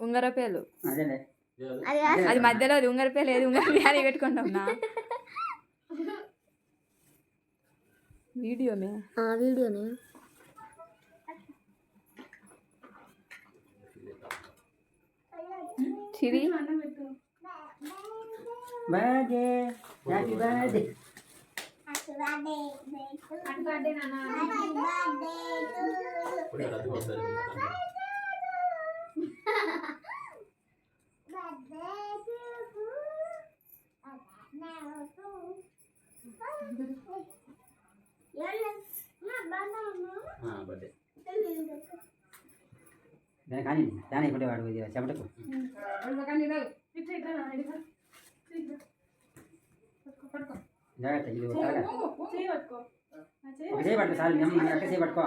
ఉంగరపేలు అది మధ్యలో ఉంగరపేలు ఏది ఉంగరపేలు పెట్టుకుంటాం వీడియోనే చిరి బర్త్డే హ్యాపీ బర్త్డే కానీ దాని ఇప్పుడు వాడు చెమటకు జాగ్రత్త ఇది ఒక చేయబట్టు సార్ అక్క చేయబట్టుకో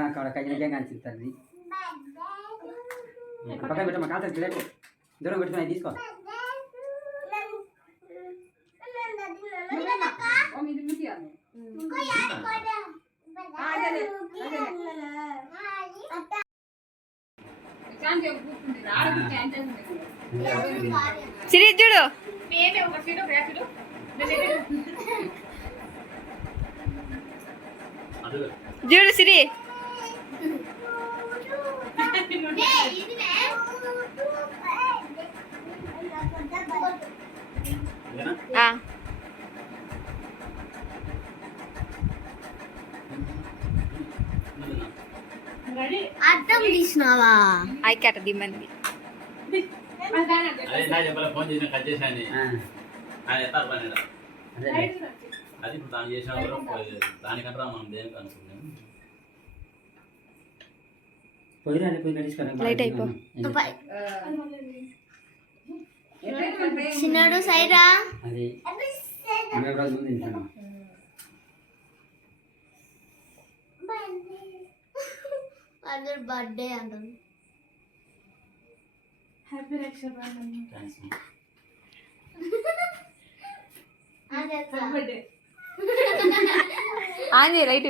అక్కడ కయ్యి నిజంగా అనిపిస్తుంది పక్కన పెట్టమ్మా కాదు రేపు దూరం పెట్టుకుని తీసుకో సిరి చూడు చూడు సిరి అర్థం తీసినావా ఐకాట దిమ్మంది అది దాని చేసిన దానికంటే మనం దేనికి అనుకున్నాం చిన్నాడు సైరా అందరు బర్త్డే అంటారు హ్యాపీ రక్షాబంధన్ ఆంజీ రైట్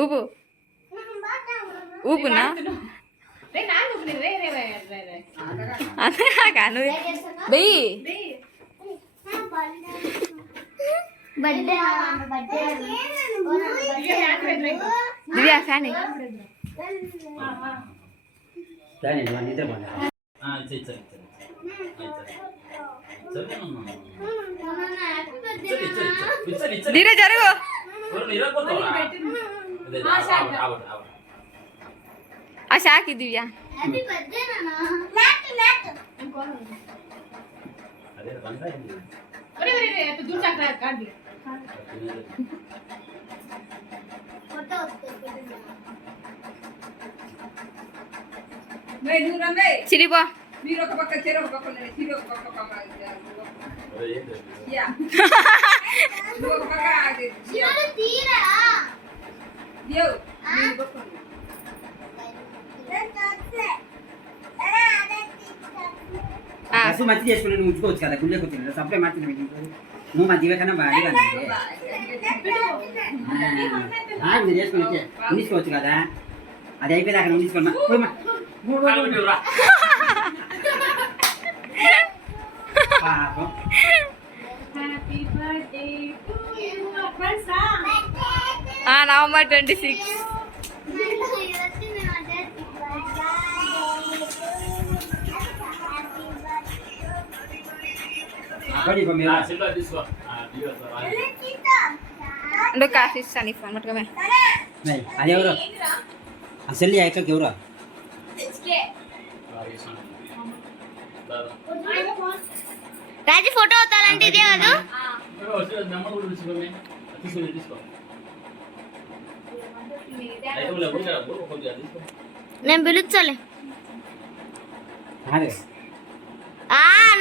ఊపు ఊపునా కాను బెయ్యి దివ్యా ఫ్యాన్ ధీరే జరుగు ఆ షాకి దివ్యా చిరిపో మీరు ఒక పక్క చెరు ఒక పక్క చిరు ఒక పక్క మంచి చేసుకుని నువ్వు ఉంచుకోవచ్చు కదా గుండె కూర్చుని సప్లై మార్చిన నువ్వు మా జీవకన్నా బాగా మీరు చేసుకుని ఉంచుకోవచ్చు కదా అది అయిపోయేదాకా ఉంచుకోమ్మా November 26. Look at his sunny phone. What come here? Are you over? Asli ayah kau kira? Raju photo అవుతారంటే ఇదే కాదు నేను పిలుచాలే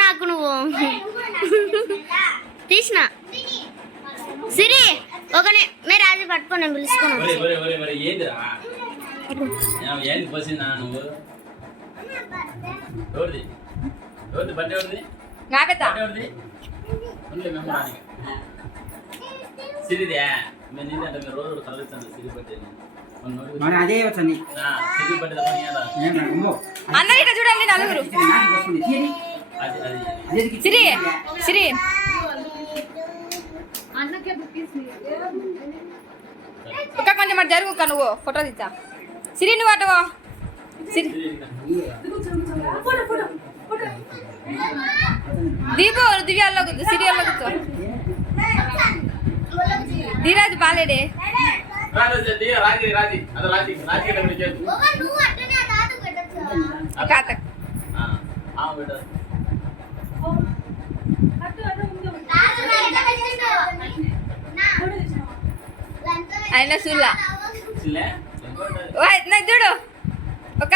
నాకు నువ్వు తీసిన సిరి ఒకనే మే రాజు పట్టుకో నేను పిలుచుకున్నాను ఏంటి పోసిందా నువ్వు ఎవరిది ఎవరిది బట్ట ఎవరిది నాపెత్తా ఎవరిది ఉండలే మెమ్మరానికి సిరిదే మేము నీదంటే మీరు రోజు తరలిస్తాను సిరి పట్టేది మరి అదే వచ్చింది సిరి పట్టేది పని కదా అందరు ఇట్లా చూడండి నలుగురు అది అది సిరి సిరి ఇంకా కొంచెం మరి జరుగు నువ్వు ఫోటో తీస్తా సిరి నువ్వు అటవో సిరి దీపు దివ్యాల్లో కూర్చో సిరియాల్లో కూర్చో ధీరాజ్ బాలేడే రాజీ రాజీ రాజీ అది రాజీ రాజీ కాతక్ బిడ్డ ఆయన సుల్లా చిల్లే నాకు చూడు ఒక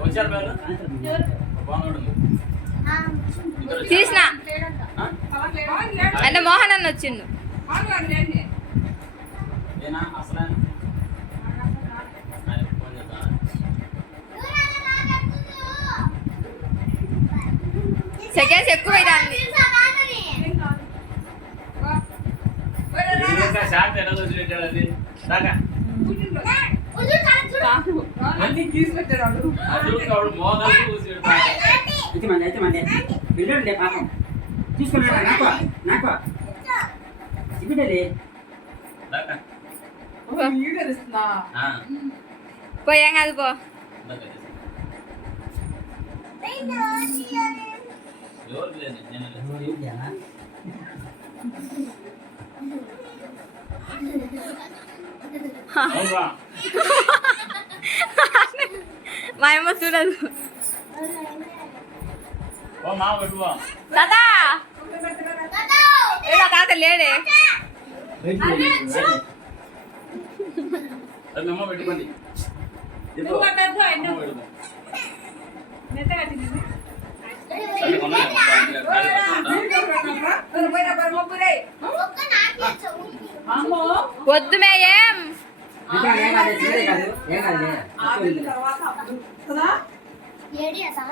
వచ్చారు పేరు బాగున్నాడు తీసిన అంటే మోహన్ అన్న వచ్చిండు ఏనా అసలు ఫోన్ చేద్దా సెకండ్స్ ఎక్కువ దాన్ని షార్ట్ ఎలా చూసి పెట్టాడు అది దాకా అన్ని గీసి పెట్టాడు చూసుకోడు మోగాలు చూసి పెడతాడు అయితే మంది వెళ్ళండి పాపం తీసుకున్నాడు నాకు ఇప్పుడే దాకా వీడియో ఇస్తున్నా పోయాం కాదు పో ఎవరికి లేదు నేను మా అమ్మ చూడదు ఓ మా పెట్టుకో తాతా ఏదో తాత లేడే అది అమ్మ పెట్టుకోండి నువ్వు అన్నట్టు ఆయన మెత్తగా తింది వద్దు మేయం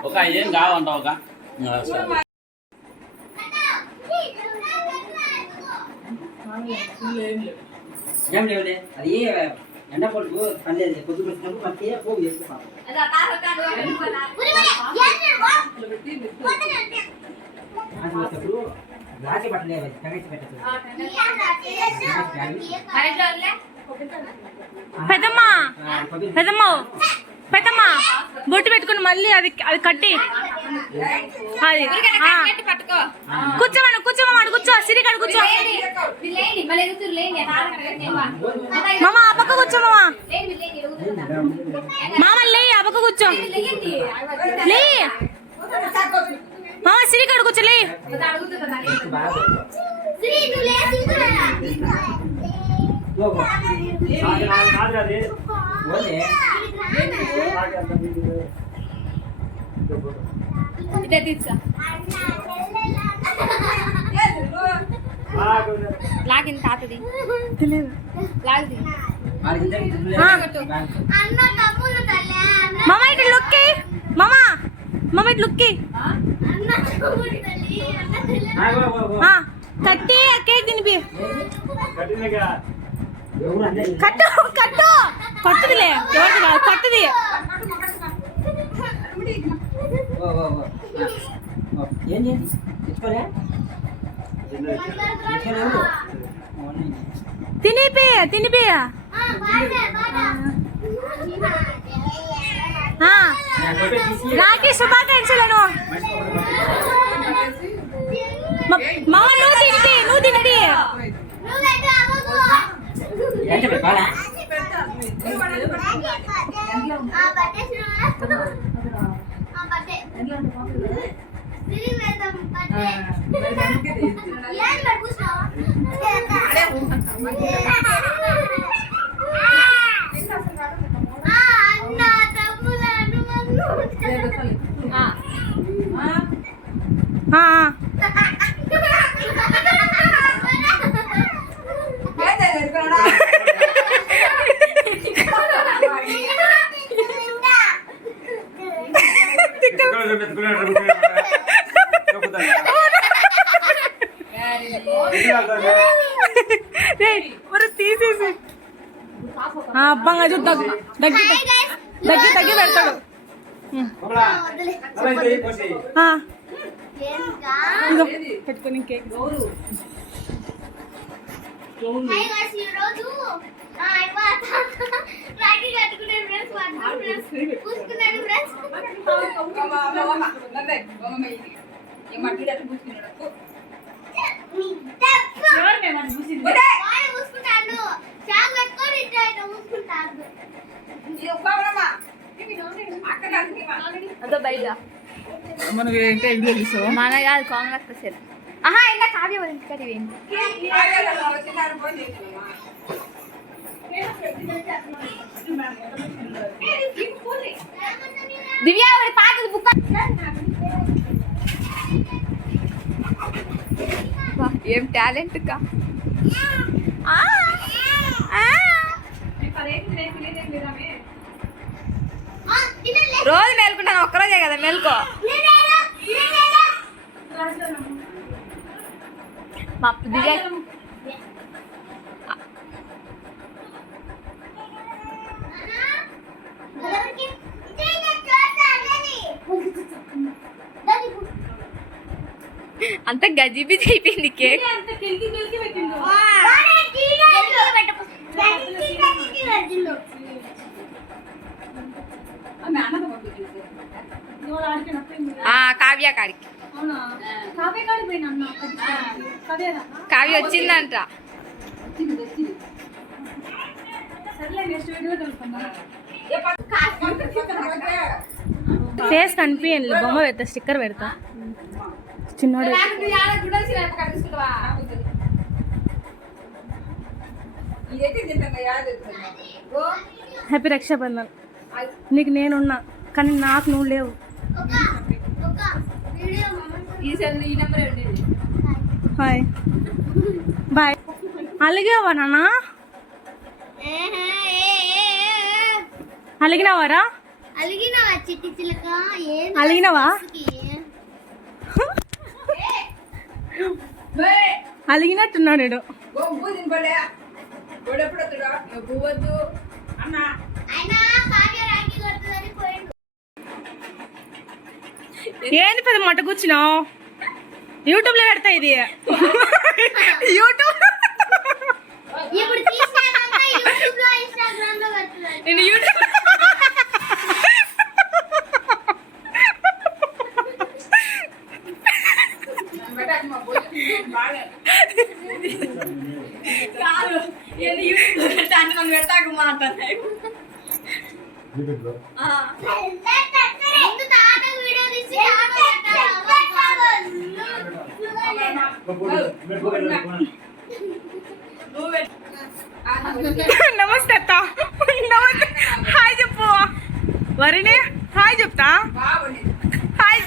ఒక ఏం కావంటావు ఒక ఏం లేవులే అది ఎండ పొడుపు పర్లేదు పొద్దు పెట్టినప్పుడు మనకి పోగు చేసుకోవాలి అది వచ్చినప్పుడు రాసి పట్టలే తగ్గచ్చి పెట్టచ్చు పెద్దమ్మా పెద్దమ్మ పెద్దమ్మ బొట్టు పెట్టుకుని మళ్ళీ అది అది కట్టి అది పట్టుకో కూర్చోమను కూర్చోమన్నాడు కూర్చో సిరికాడు కూర్చో మామ ఆ పక్క కూర్చో మామ మామ లే ఆ పక్క కూర్చో లే మామ సిరికాడు కూర్చో లే ఇదే తీసుకో లాగిన తాతది లాగది మామ ఇటు లుక్కి మామ మామ ఇటు లుక్కి కట్టి కేక్ తినిపి కట్టు కట్టు కట్టుదిలే ఎవరిది కాదు కట్టుది ఏం చేసి తెచ్చుకోలే తినిపి తినిపి నాకి శుభాకాంక్షలను మామ నువ్వు తినిపి నువ్వు తినడి ఏంటి పెట్టాలా మరి తీసేసి అబ్బంగా చూ దగ్గి దగ్గి దగ్గి పెడతాడు ఇదిగో పెట్టుకొని కేక్ అదో బయట మనం ఏంటో వీడియో తీసావా మన కాదు కామన్ వస్తా సార్ ఆహా ఇంకా కావ్య వాళ్ళ ఇంటికి అది ఏంటి దివ్య ఒక పాతది బుక్ ఏం టాలెంట్ కా రోజు మేలుకుంటాను ఒక్కరోజే కదా మేలుకో మా దివ్య అంత గజిబిజి అయిపోయింది కేక్ కావ్య కాడికి కావ్య వచ్చిందంట ఫేస్ కనిపించండి బొమ్మ పెడతా స్టిక్కర్ పెడతా చిన్నోడు హ్యాపీ రక్షాబంధన్ నీకు నేనున్నా కానీ నాకు నువ్వు లేవు హాయ్ బాయ్ అలిగావా నాన్న అలిగినావారా అలిగినవా చిట్టి చిలక అలిగినావా అలిగినట్టున్నాడు ఏంది పెద్ద మట్ట కూర్చున్నావు యూట్యూబ్ లో పెడతా ఇది యూట్యూబ్ ఇప్పుడు తీసినాక యూట్యూబ్ లో ఇన్‌స్టాగ్రామ్ లో పెడుతున్నారు నేను యూట్యూబ్ ముందు తాత వీడియో తీసి నమస్తే అత్త నమస్తే హాయ్ చెప్పు వరిని హాయ్ చెప్తా హాయ్